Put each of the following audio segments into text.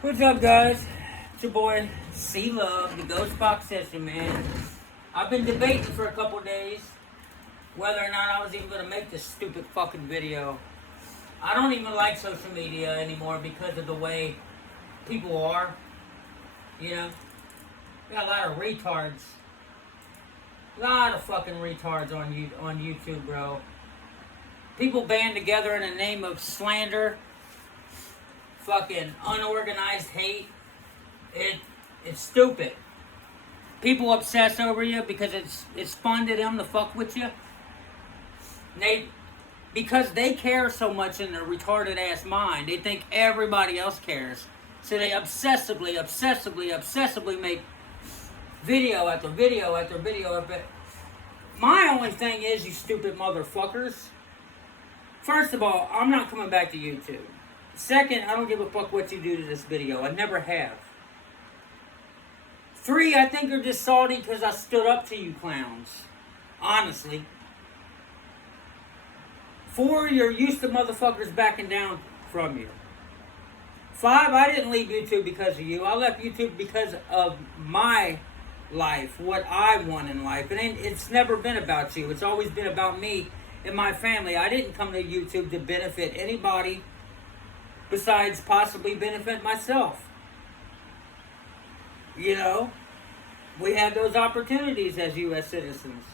What's up, guys? It's your boy C Love, the Ghost Box Session, man. I've been debating for a couple days whether or not I was even going to make this stupid fucking video. I don't even like social media anymore because of the way people are. You know, we got a lot of retards. A lot of fucking retards on YouTube, bro. People band together in the name of slander, fucking unorganized hate. It's stupid. People obsess over you because it's fun to them to fuck with you. Because they care so much in their retarded ass mind, they think everybody else cares. So they obsessively make video after video after video after. My only thing is, you stupid motherfuckers. First of all, I'm not coming back to YouTube. Second, I don't give a fuck what you do to this video. I never have. 3, I think you're just salty because I stood up to you clowns. Honestly. 4, you're used to motherfuckers backing down from you. 5, I didn't leave YouTube because of you. I left YouTube because of my life, what I want in life. And it's never been about you. It's always been about me and my family. I didn't come to YouTube to benefit anybody besides possibly benefit myself. You know, we have those opportunities as U.S. citizens.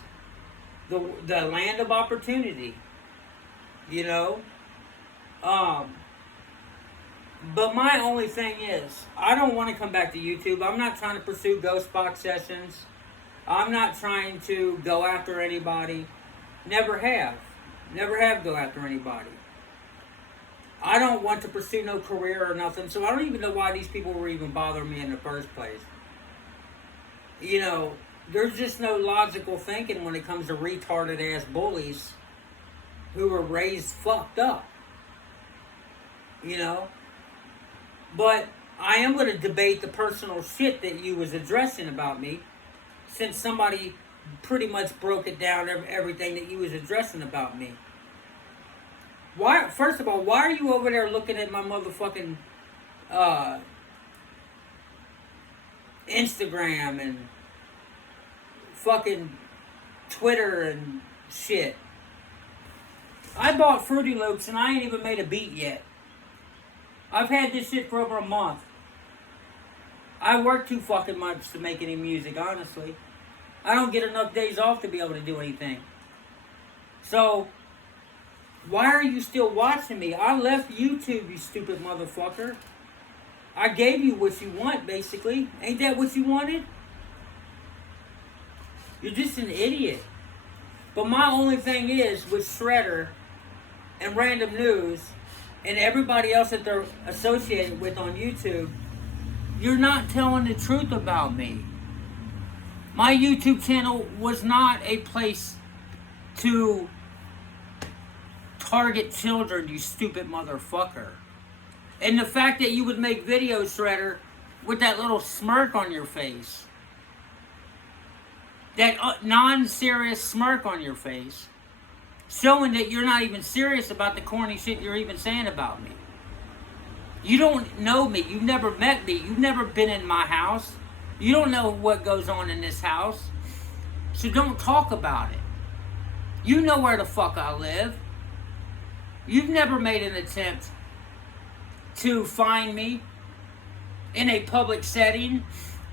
The land of opportunity. You know? But my only thing is, I don't want to come back to YouTube. I'm not trying to pursue ghost box sessions. I'm not trying to go after anybody. Never have. Never have go after anybody. I don't want to pursue no career or nothing, so I don't even know why these people were even bothering me in the first place. You know, there's just no logical thinking when it comes to retarded ass bullies who were raised fucked up. You know? But I am going to debate the personal shit that you was addressing about me, since somebody pretty much broke it down, everything that you was addressing about me. Why? First of all, why are you over there looking at my motherfucking Instagram and fucking Twitter and shit? I bought Fruity Loops and I ain't even made a beat yet. I've had this shit for over a month. I work too fucking much to make any music, honestly. I don't get enough days off to be able to do anything. So, why are you still watching me? I left YouTube, you stupid motherfucker. I gave you what you want, basically. Ain't that what you wanted? You're just an idiot. But my only thing is, with Shredder and Random News and everybody else that they're associated with on YouTube, you're not telling the truth about me. My YouTube channel was not a place to target children, you stupid motherfucker. And the fact that you would make videos, Shredder, with that little smirk on your face, that non-serious smirk on your face, showing that you're not even serious about the corny shit you're even saying about me. You don't know me. You've never met me. You've never been in my house. You don't know what goes on in this house. So don't talk about it. You know where the fuck I live. You've never made an attempt to find me in a public setting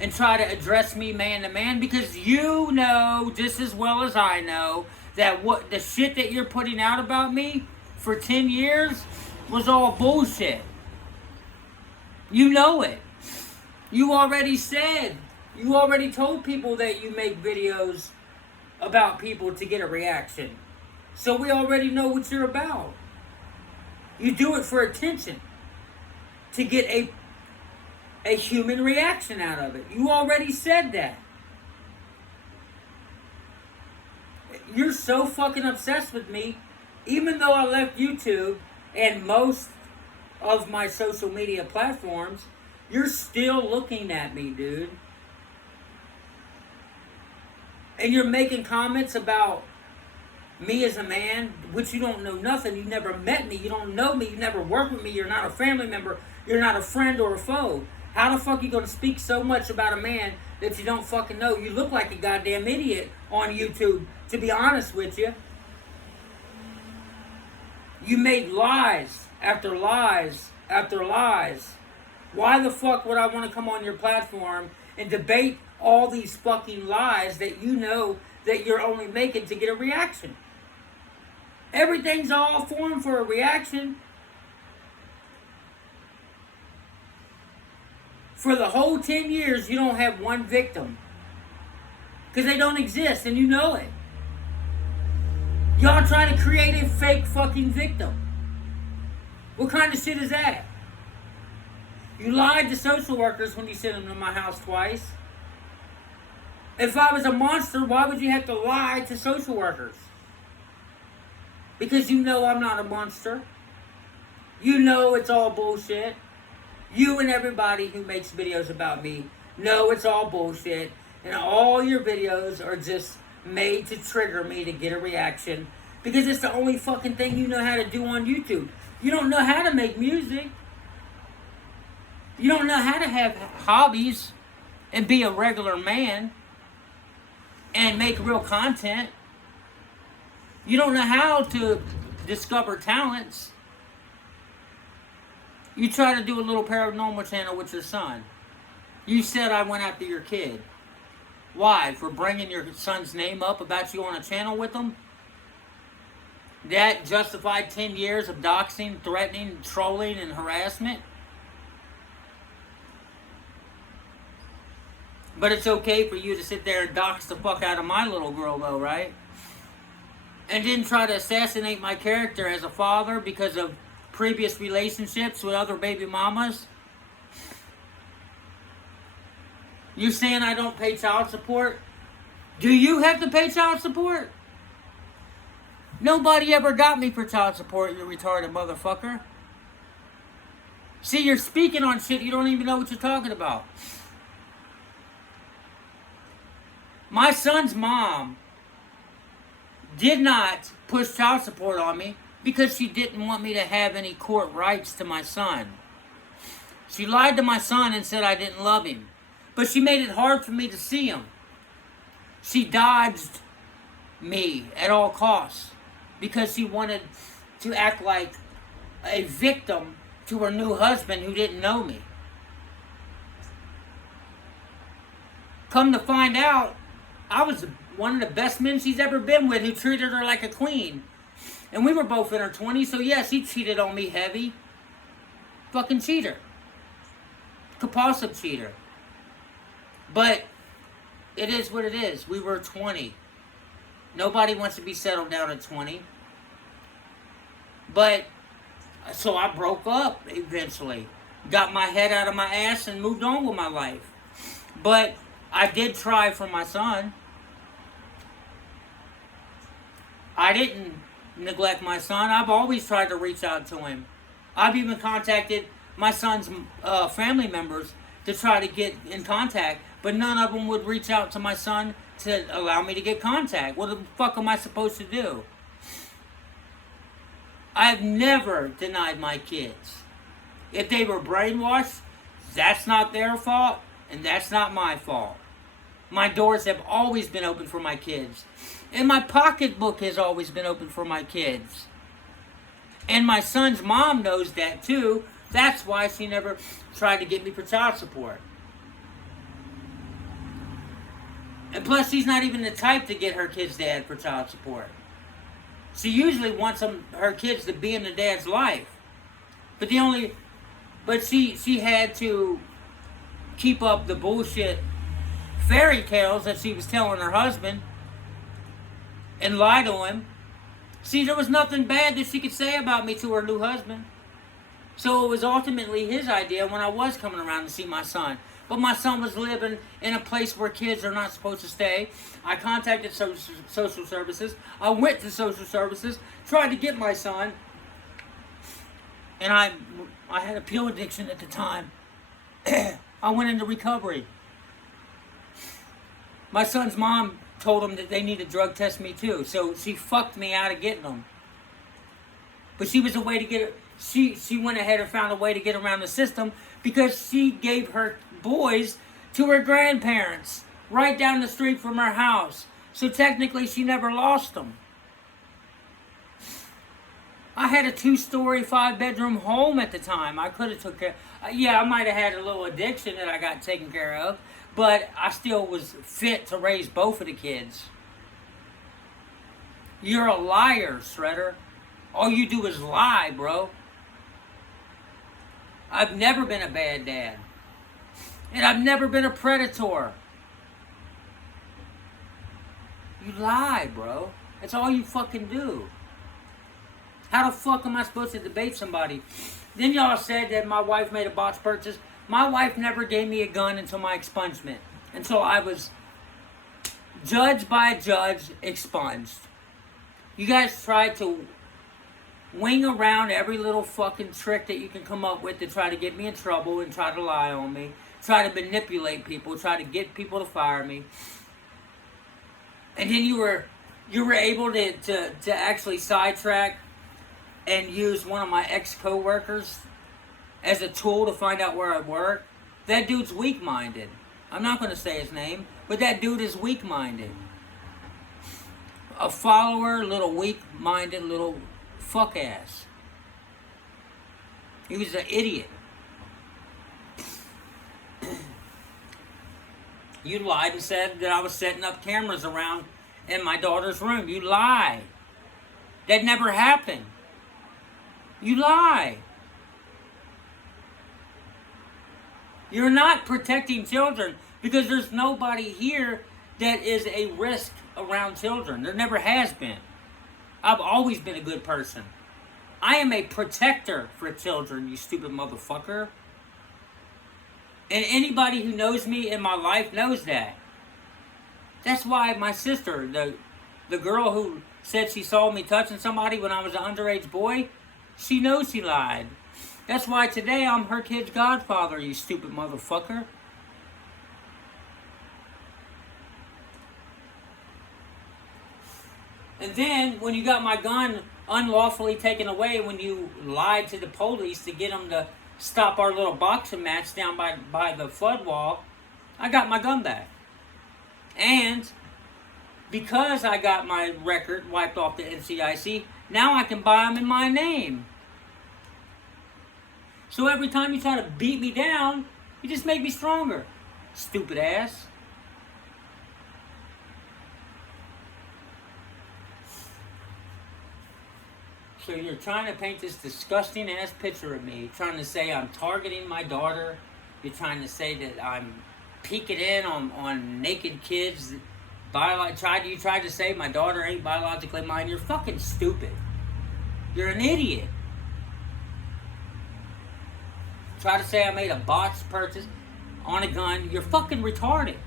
and try to address me man to man, because you know just as well as I know that what the shit that you're putting out about me for 10 years was all bullshit. You know it. You already told people that you make videos about people to get a reaction. So we already know what you're about. You do it for attention, to get a human reaction out of it. You already said that. You're so fucking obsessed with me, even though I left YouTube and most of my social media platforms, you're still looking at me, dude. And you're making comments about me as a man, which you don't know nothing. You never met me. You don't know me. You never worked with me. You're not a family member. You're not a friend or a foe. How the fuck you gonna speak so much about a man that you don't fucking know? You look like a goddamn idiot on YouTube, to be honest with you. You made lies after lies after lies. Why the fuck would I want to come on your platform and debate all these fucking lies that you know that you're only making to get a reaction? Everything's all formed for a reaction. For the whole 10 years, you don't have one victim. Because they don't exist, and you know it. Y'all try to create a fake fucking victim. What kind of shit is that? You lied to social workers when you sent them to my house twice. If I was a monster, why would you have to lie to social workers? Because you know I'm not a monster. You know it's all bullshit. You and everybody who makes videos about me know it's all bullshit. And all your videos are just made to trigger me to get a reaction. Because it's the only fucking thing you know how to do on YouTube. You don't know how to make music. You don't know how to have hobbies and be a regular man and make real content. You don't know how to discover talents. You try to do a little paranormal channel with your son. You said I went after your kid. Why? For bringing your son's name up about you on a channel with him? That justified 10 years of doxing, threatening, trolling, and harassment? But it's okay for you to sit there and dox the fuck out of my little girl, though, right? And then try to assassinate my character as a father because of previous relationships with other baby mamas. You saying I don't pay child support? Do you have to pay child support? Nobody ever got me for child support, you retarded motherfucker. See, you're speaking on shit you don't even know what you're talking about. My son's mom did not push child support on me because she didn't want me to have any court rights to my son. She lied to my son and said I didn't love him. But she made it hard for me to see him. She dodged me at all costs because she wanted to act like a victim to her new husband who didn't know me. Come to find out, I was one of the best men she's ever been with, who treated her like a queen. And we were both in our 20s, so yeah, she cheated on me heavy. Fucking cheater. Compulsive cheater. But it is what it is. We were 20. Nobody wants to be settled down at 20. But, so I broke up eventually. Got my head out of my ass and moved on with my life. But I did try for my son. I didn't neglect my son. I've always tried to reach out to him. I've even contacted my son's family members to try to get in contact, but none of them would reach out to my son to allow me to get contact. What the fuck am I supposed to do? I've never denied my kids. If they were brainwashed, that's not their fault, and that's not my fault. My doors have always been open for my kids. And my pocketbook has always been open for my kids. And my son's mom knows that too. That's why she never tried to get me for child support. And plus, she's not even the type to get her kid's dad for child support. She usually wants her kids to be in the dad's life. But she had to keep up the bullshit fairy tales that she was telling her husband and lie to him. See, there was nothing bad that she could say about me to her new husband. So it was ultimately his idea when I was coming around to see my son. But my son was living in a place where kids are not supposed to stay. I contacted social services. I went to social services, tried to get my son. And I had a pill addiction at the time. I went into recovery. My son's mom told them that they need to drug test me too. So she fucked me out of getting them. But she was a way to get it. She went ahead and found a way to get around the system because she gave her boys to her grandparents right down the street from her house. So technically she never lost them. I had a 2-story, 5-bedroom home at the time. I could have took care. Yeah, I might have had a little addiction that I got taken care of, but I still was fit to raise both of the kids. You're a liar, Shredder. All you do is lie, bro. I've never been a bad dad. And I've never been a predator. You lie, bro. That's all you fucking do. How the fuck am I supposed to debate somebody? Then y'all said that my wife made a botched purchase. My wife never gave me a gun until my expungement. Until I was judged by a judge, expunged. You guys tried to wing around every little fucking trick that you can come up with to try to get me in trouble and try to lie on me. Try to manipulate people. Try to get people to fire me. And then you were able to actually sidetrack and use one of my ex-co-workers as a tool to find out where I work. That dude's weak-minded. I'm not going to say his name, but that dude is weak-minded. A follower, little weak-minded, little fuck-ass. He was an idiot. You lied and said that I was setting up cameras around in my daughter's room. You lie. That never happened. You lie. You're not protecting children because there's nobody here that is a risk around children. There never has been. I've always been a good person. I am a protector for children, you stupid motherfucker. And anybody who knows me in my life knows that. That's why my sister, the girl who said she saw me touching somebody when I was an underage boy, she knows she lied. That's why today I'm her kid's godfather, you stupid motherfucker. And then, when you got my gun unlawfully taken away, when you lied to the police to get them to stop our little boxing match down by the flood wall, I got my gun back. And because I got my record wiped off the NCIC, now I can buy them in my name. So every time you try to beat me down, you just make me stronger. Stupid ass. So you're trying to paint this disgusting ass picture of me, trying to say I'm targeting my daughter. You're trying to say that I'm peeking in on naked kids. You tried to say my daughter ain't biologically mine. You're fucking stupid. You're an idiot. Try to say I made a botched purchase on a gun. You're fucking retarded.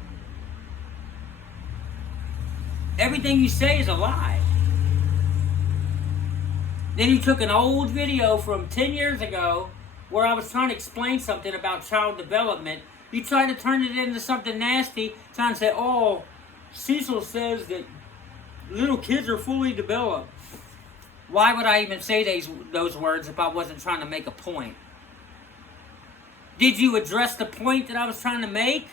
Everything you say is a lie. Then you took an old video from 10 years ago where I was trying to explain something about child development. You tried to turn it into something nasty, trying to say, oh, Cecil says that little kids are fully developed. Why would I even say those words if I wasn't trying to make a point? Did you address the point that I was trying to make?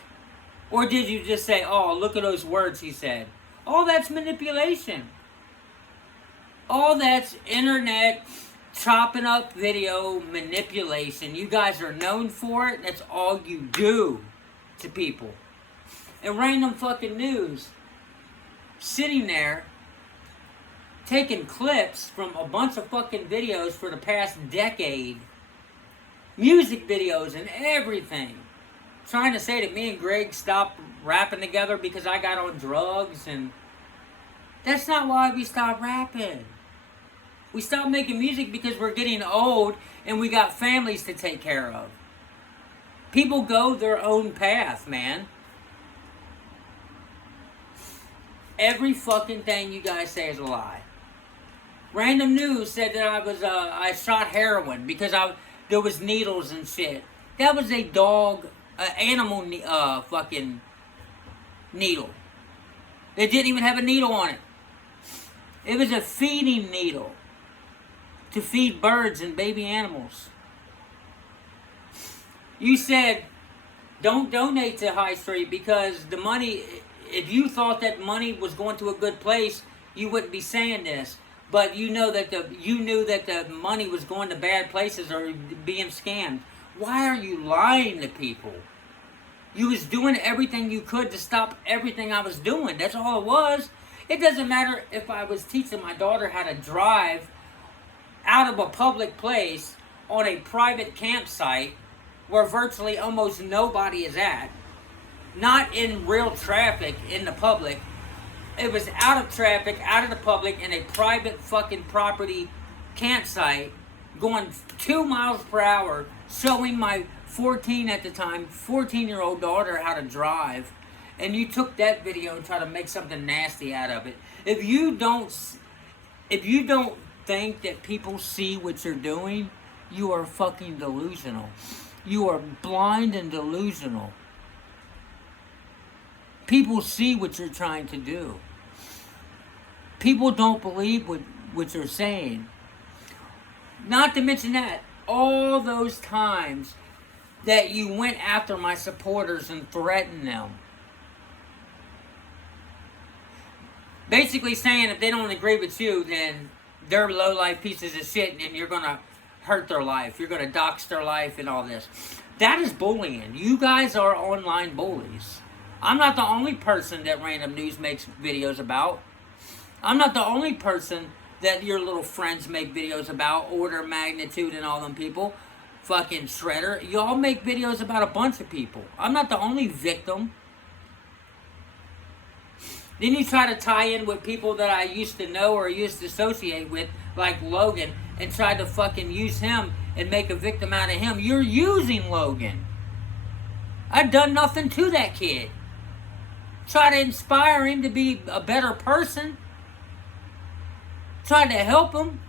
Or did you just say, oh, look at those words he said? Oh, that's manipulation. All that's internet chopping up video manipulation. You guys are known for it. That's all you do to people. And random fucking news. Sitting there taking clips from a bunch of fucking videos for the past decade. Music videos and everything. Trying to say that me and Greg stopped rapping together because I got on drugs. And that's not why we stopped rapping. We stopped making music because we're getting old and we got families to take care of. People go their own path, man. Every fucking thing you guys say is a lie. Random news said that I shot heroin because there was needles and shit. That was a dog, animal fucking needle. It didn't even have a needle on it. It was a feeding needle to feed birds and baby animals. You said, don't donate to High Street because the money, if you thought that money was going to a good place, you wouldn't be saying this. But you knew that the money was going to bad places or being scammed. Why are you lying to people? You was doing everything you could to stop everything I was doing. That's all it was. It doesn't matter if I was teaching my daughter how to drive out of a public place on a private campsite where virtually almost nobody is at. Not in real traffic in the public. It was out of traffic, out of the public, in a private fucking property campsite, going 2 miles per hour, showing my 14-year-old daughter how to drive. And you took that video and tried to make something nasty out of it. If you don't think that people see what you're doing, you are fucking delusional. You are blind and delusional. People see what you're trying to do. People don't believe what you're saying. Not to mention that, all those times that you went after my supporters and threatened them. Basically saying if they don't agree with you, then they're low-life pieces of shit and you're going to hurt their life. You're going to dox their life and all this. That is bullying. You guys are online bullies. I'm not the only person that Random News makes videos about. I'm not the only person that your little friends make videos about. Order Magnitude and all them people. Fucking Shredder. Y'all make videos about a bunch of people. I'm not the only victim. Then you try to tie in with people that I used to know or used to associate with, like Logan, and try to fucking use him and make a victim out of him. You're using Logan. I've done nothing to that kid. Try to inspire him to be a better person. Try to help him.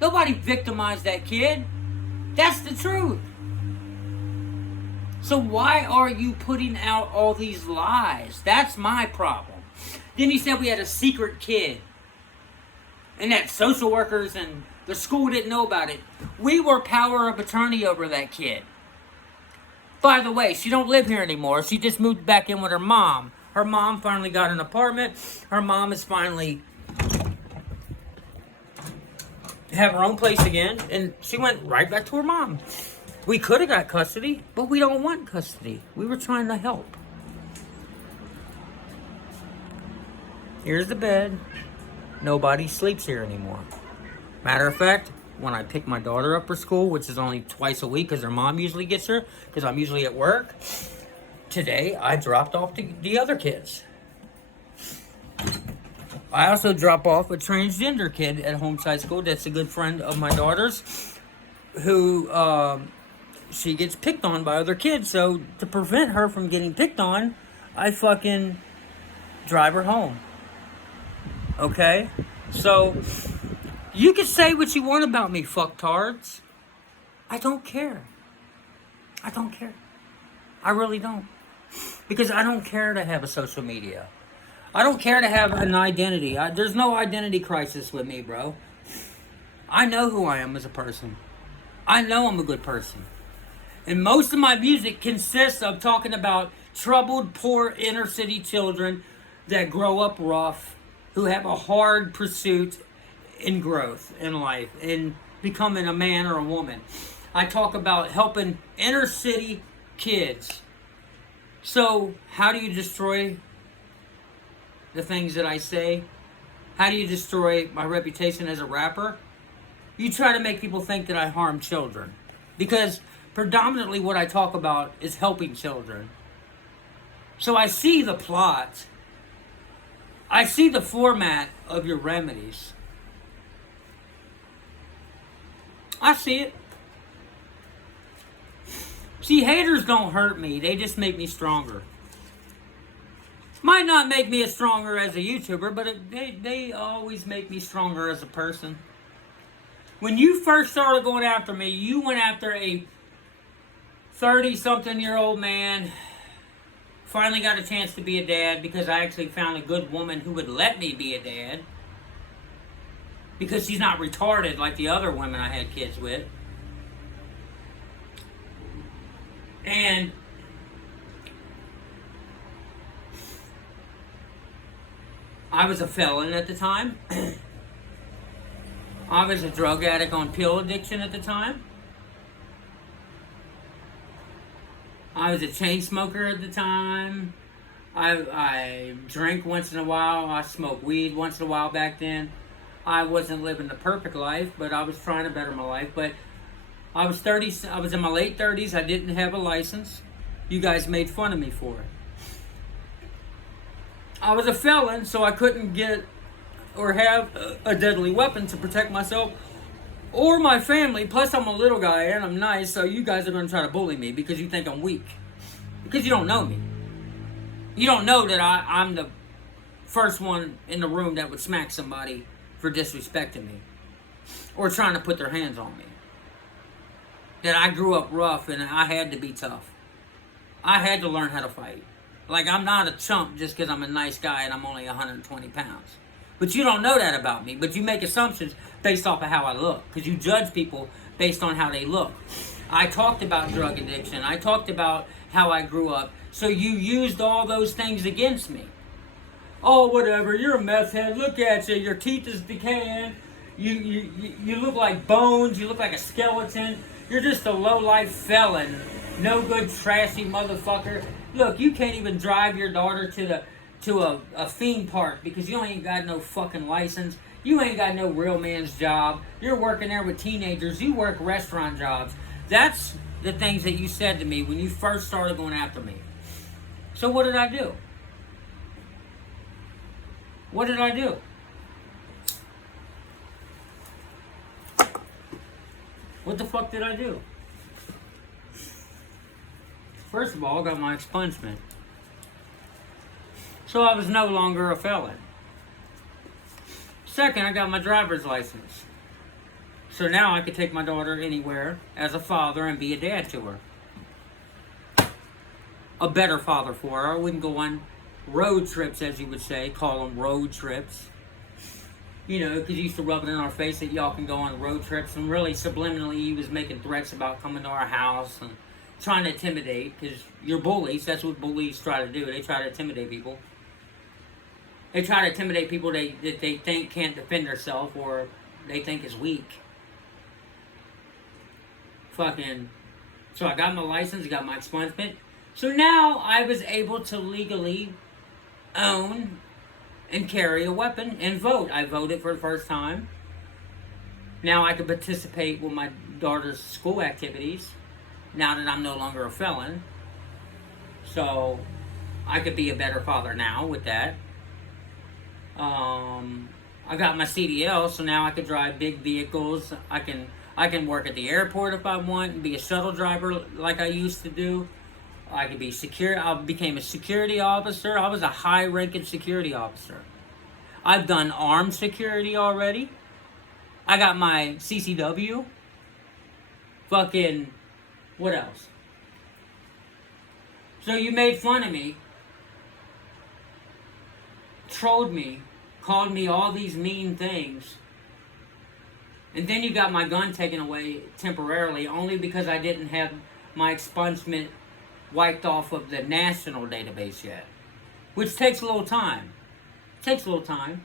Nobody victimized that kid. That's the truth. So why are you putting out all these lies? That's my problem. Then he said we had a secret kid. And that social workers and the school didn't know about it. We were power of attorney over that kid. By the way, she don't live here anymore. She just moved back in with her mom. Her mom finally got an apartment. Her mom is finally have her own place again. And she went right back to her mom. We could have got custody, but we don't want custody. We were trying to help. Here's the bed. Nobody sleeps here anymore. Matter of fact, when I pick my daughter up for school, which is only twice a week because her mom usually gets her, because I'm usually at work, today I dropped off the other kids. I also drop off a transgender kid at Homeside School that's a good friend of my daughter's, who she gets picked on by other kids. So to prevent her from getting picked on, I fucking drive her home. Okay? So you can say what you want about me, fucktards. I don't care. I don't care. I really don't. Because I don't care to have a social media. I don't care to have an identity. There's no identity crisis with me, bro. I know who I am as a person. I know I'm a good person. And most of my music consists of talking about troubled, poor inner city children that grow up rough, who have a hard pursuit in growth in life, in becoming a man or a woman. I talk about helping inner city kids. So, how do you destroy the things that I say? How do you destroy my reputation as a rapper? You try to make people think that I harm children. Because predominantly what I talk about is helping children. So I see the plot. I see the format of your remedies. I see it. See, haters don't hurt me. They just make me stronger. Might not make me as stronger as a YouTuber, but they always make me stronger as a person. When you first started going after me, you went after a 30-something-year-old man Finally got a chance to be a dad because I actually found a good woman who would let me be a dad. Because she's not retarded like the other women I had kids with. And I was a felon at the time. I was a drug addict on pill addiction at the time. I was a chain smoker at the time. I drank once in a while. I smoked weed once in a while back then. I wasn't living the perfect life, but I was trying to better my life. But I was 30. I was in my late 30s. I didn't have a license. You guys made fun of me for it. I was a felon, so I couldn't get or have a deadly weapon to protect myself or my family. Plus, I'm a little guy and I'm nice, so you guys are going to try to bully me because you think I'm weak. Because you don't know me. You don't know that I'm the first one in the room that would smack somebody for disrespecting me or trying to put their hands on me. That I grew up rough and I had to be tough. I had to learn how to fight. Like, I'm not a chump just because I'm a nice guy and I'm only 120 pounds. But you don't know that about me. But you make assumptions based off of how I look. Because you judge people based on how they look. I talked about drug addiction. I talked about how I grew up. So you used all those things against me. Oh, whatever. You're a meth head. Look at you. Your teeth is decaying. You look like bones. You look like a skeleton. You're just a low-life felon. No good, trashy motherfucker. Look, you can't even drive your daughter to a theme park because you ain't got no fucking license. You ain't got no real man's job. You're working there with teenagers. You work restaurant jobs. That's the things that you said to me when you first started going after me. So what did I do? What did I do? What the fuck did I do? First of all, I got my expungement. So I was no longer a felon. Second, I got my driver's license. So now I could take my daughter anywhere as a father and be a dad to her. A better father for her. We can go on road trips, as you would say. Call them road trips. You know, because he used to rub it in our face that y'all can go on road trips. And really, subliminally, he was making threats about coming to our house and trying to intimidate. Because you're bullies. That's what bullies try to do. They try to intimidate people. They try to intimidate people that they think can't defend themselves or they think is weak. Fucking. So I got my license. I got my expungement. So now I was able to legally own and carry a weapon and vote. I voted for the first time. Now I can participate with my daughter's school activities now that I'm no longer a felon. So I could be a better father now with that. I got my CDL, so now I could drive big vehicles. I can work at the airport if I want and be a shuttle driver like I used to do. I could be secure. I became a security officer. I was a high-ranking security officer. I've done armed security already. I got my CCW. Fucking, what else? So you made fun of me, trolled me, called me all these mean things, and then you got my gun taken away temporarily only because I didn't have my expungement wiped off of the national database yet, which takes a little time. Takes a little time.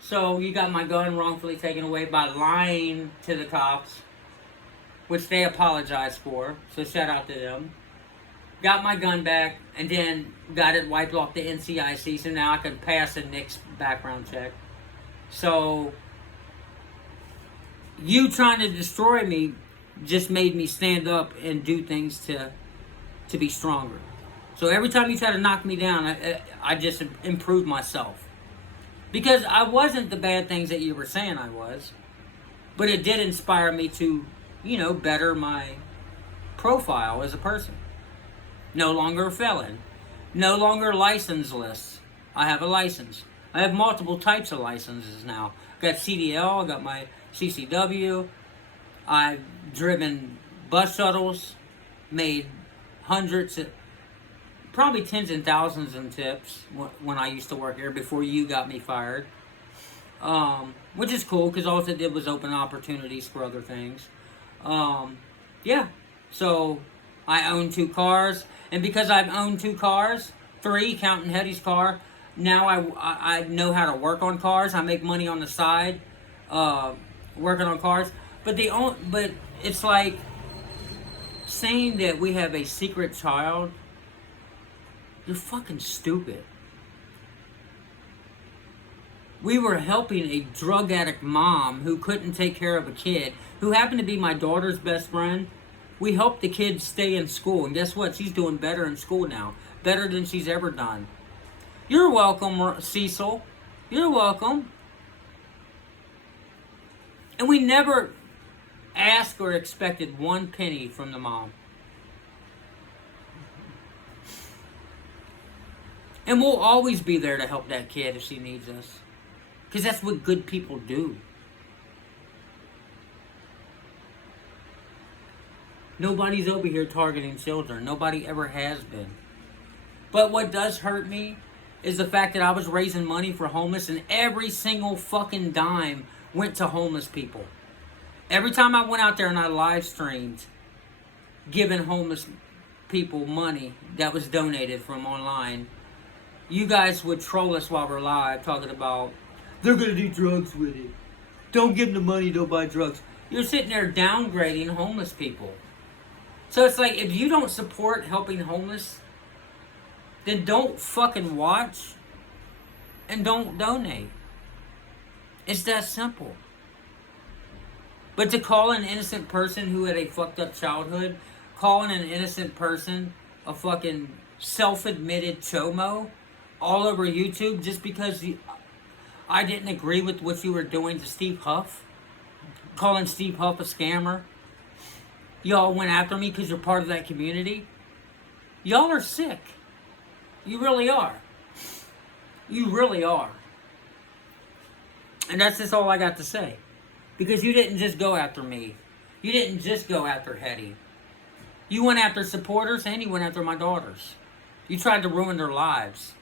So you got my gun wrongfully taken away by lying to the cops, which they apologized for, so shout out to them. Got my gun back, and then got it wiped off the NCIC, so now I can pass a NICS background check. So you trying to destroy me just made me stand up and do things to be stronger. So every time you try to knock me down, I just improved myself. Because I wasn't the bad things that you were saying I was. But it did inspire me to, better my profile as a person. No longer a felon. No longer licenseless. I have a license. I have multiple types of licenses now. I got CDL, I got my CCW. I've driven bus shuttles, made hundreds of probably tens and thousands in tips when I used to work here before you got me fired. Which is cool because all it did was open opportunities for other things. Yeah, so I own 2 cars, and because I've owned 2 cars, 3 counting Hetty's car, now I know how to work on cars. I make money on the side, working on cars. But it's like saying that we have a secret child. You're fucking stupid. We were helping a drug addict mom who couldn't take care of a kid, who happened to be my daughter's best friend. We helped the kid stay in school, and guess what? She's doing better in school now. Better than she's ever done. You're welcome, Cecil. You're welcome. And we never asked or expected 1 penny from the mom. And we'll always be there to help that kid if she needs us. Because that's what good people do. Nobody's over here targeting children. Nobody ever has been. But what does hurt me is the fact that I was raising money for homeless, and every single fucking dime went to homeless people. Every time I went out there and I live streamed giving homeless people money that was donated from online, you guys would troll us while we're live talking about, they're going to do drugs with it. Don't give them the money, they'll buy drugs. You're sitting there downgrading homeless people. So it's like, if you don't support helping homeless, then don't fucking watch and don't donate. It's that simple. But to call an innocent person who had a fucked up childhood, calling an innocent person a fucking self-admitted chomo all over YouTube just because I didn't agree with what you were doing to Steve Huff, calling Steve Huff a scammer. Y'all went after me because you're part of that community. Y'all are sick. You really are. You really are. And that's just all I got to say. Because you didn't just go after me. You didn't just go after Hetty. You went after supporters and you went after my daughters. You tried to ruin their lives.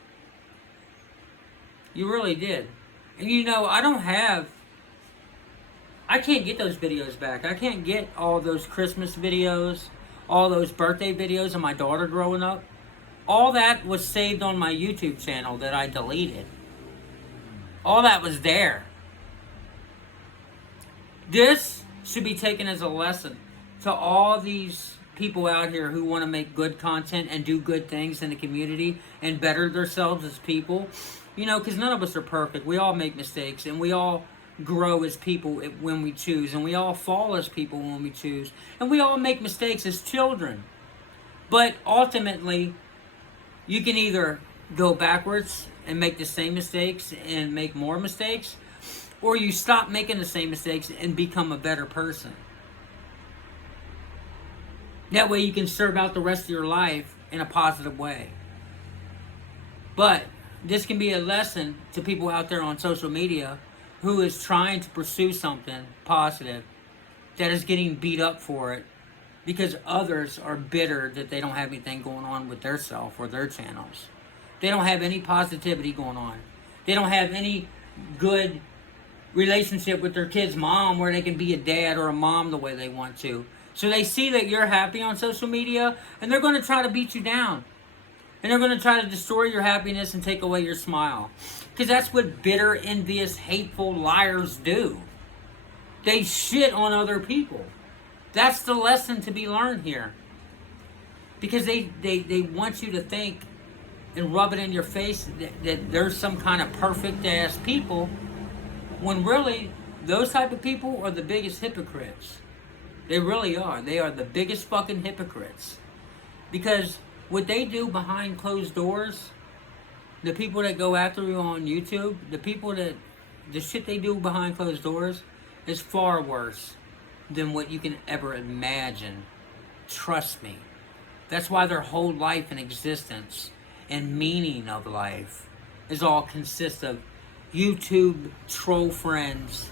You really did. And you know, I can't get those videos back. I can't get all those Christmas videos, all those birthday videos of my daughter growing up. All that was saved on my YouTube channel that I deleted. All that was there. This should be taken as a lesson to all these people out here who want to make good content and do good things in the community and better themselves as people. You know, because none of us are perfect. We all make mistakes, and we all grow as people when we choose, and we all fall as people when we choose, and we all make mistakes as children. But ultimately, you can either go backwards and make the same mistakes and make more mistakes, or you stop making the same mistakes and become a better person. That way you can serve out the rest of your life in a positive way. But this can be a lesson to people out there on social media who is trying to pursue something positive that is getting beat up for it because others are bitter that they don't have anything going on with their self or their channels. They don't have any positivity going on. They don't have any good relationship with their kid's mom where they can be a dad or a mom the way they want to. So they see that you're happy on social media and they're going to try to beat you down. And they're going to try to destroy your happiness and take away your smile. Because that's what bitter, envious, hateful liars do. They shit on other people. That's the lesson to be learned here. Because they want you to think and rub it in your face that there's some kind of perfect ass people, when really those type of people are the biggest hypocrites. They really are. They are the biggest fucking hypocrites. Because what they do behind closed doors, the people that go after you on YouTube, the shit they do behind closed doors is far worse than what you can ever imagine. Trust me. That's why their whole life and existence and meaning of life is all consists of YouTube troll friends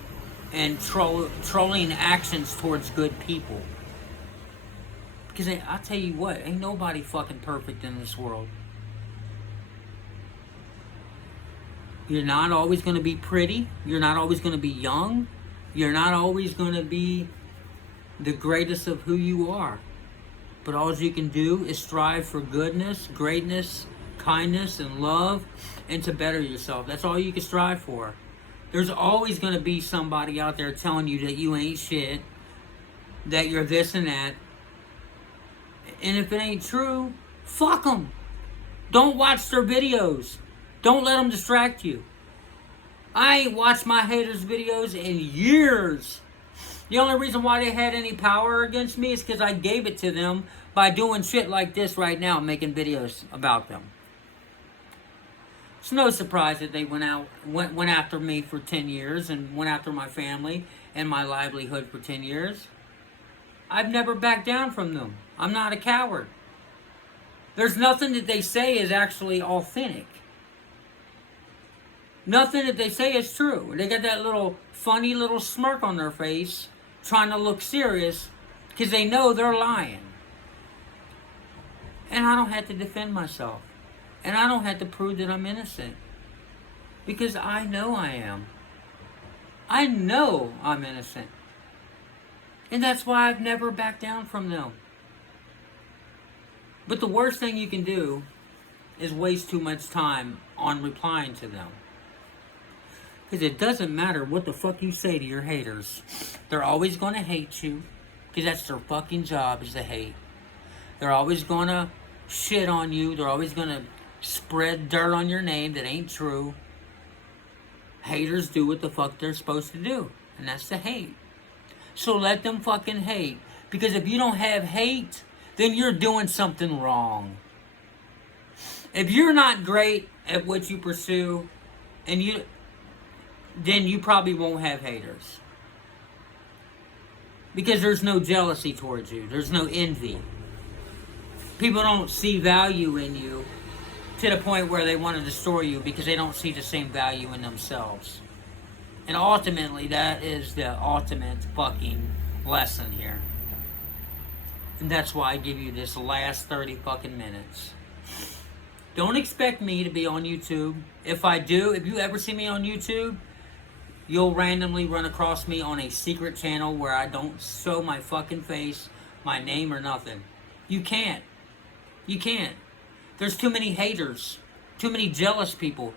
and trolling actions towards good people. Because I'll tell you what, ain't nobody fucking perfect in this world. You're not always going to be pretty. You're not always going to be young. You're not always going to be the greatest of who you are. But all you can do is strive for goodness, greatness, kindness, and love, and to better yourself. That's all you can strive for. There's always going to be somebody out there telling you that you ain't shit, that you're this and that. And if it ain't true, fuck them. Don't watch their videos. Don't let them distract you. I ain't watched my haters' videos in years. The only reason why they had any power against me is because I gave it to them by doing shit like this right now, making videos about them. It's no surprise that they went after me for 10 years and went after my family and my livelihood for 10 years. I've never backed down from them. I'm not a coward. There's nothing that they say is actually authentic. Nothing that they say is true. They got that little funny little smirk on their face, trying to look serious, because they know they're lying. And I don't have to defend myself. And I don't have to prove that I'm innocent. Because I know I am. I know I'm innocent. And that's why I've never backed down from them. But the worst thing you can do is waste too much time on replying to them. Because it doesn't matter what the fuck you say to your haters. They're always going to hate you. Because that's their fucking job, is to hate. They're always going to shit on you. They're always going to spread dirt on your name that ain't true. Haters do what the fuck they're supposed to do. And that's to hate. So let them fucking hate. Because if you don't have hate, then you're doing something wrong. If you're not great at what you pursue, then you probably won't have haters. Because there's no jealousy towards you. There's no envy. People don't see value in you to the point where they want to destroy you because they don't see the same value in themselves. And ultimately, that is the ultimate fucking lesson here. And that's why I give you this last 30 fucking minutes. Don't expect me to be on YouTube. If I do, if you ever see me on YouTube, you'll randomly run across me on a secret channel where I don't show my fucking face, my name, or nothing. You can't. You can't. There's too many haters. Too many jealous people.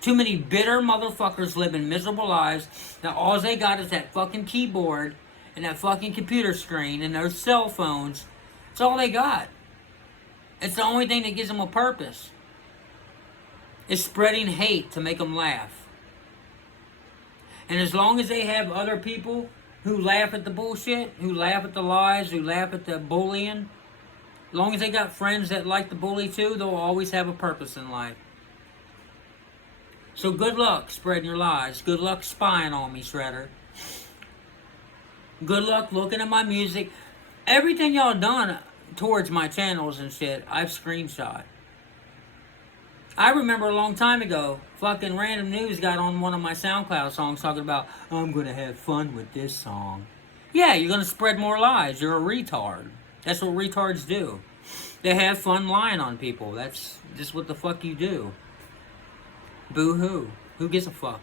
Too many bitter motherfuckers living miserable lives. Now all they got is that fucking keyboard and that fucking computer screen and their cell phones. That's all they got. It's the only thing that gives them a purpose. It's spreading hate to make them laugh. And as long as they have other people who laugh at the bullshit, who laugh at the lies, who laugh at the bullying, as long as they got friends that like the bully too, they'll always have a purpose in life. So good luck spreading your lies. Good luck spying on me, Shredder. Good luck looking at my music. Everything y'all done towards my channels and shit, I've screenshot. I remember a long time ago, fucking Random News got on one of my SoundCloud songs talking about, I'm going to have fun with this song. Yeah, you're going to spread more lies. You're a retard. That's what retards do. They have fun lying on people. That's just what the fuck you do. Boo-hoo. Who gives a fuck?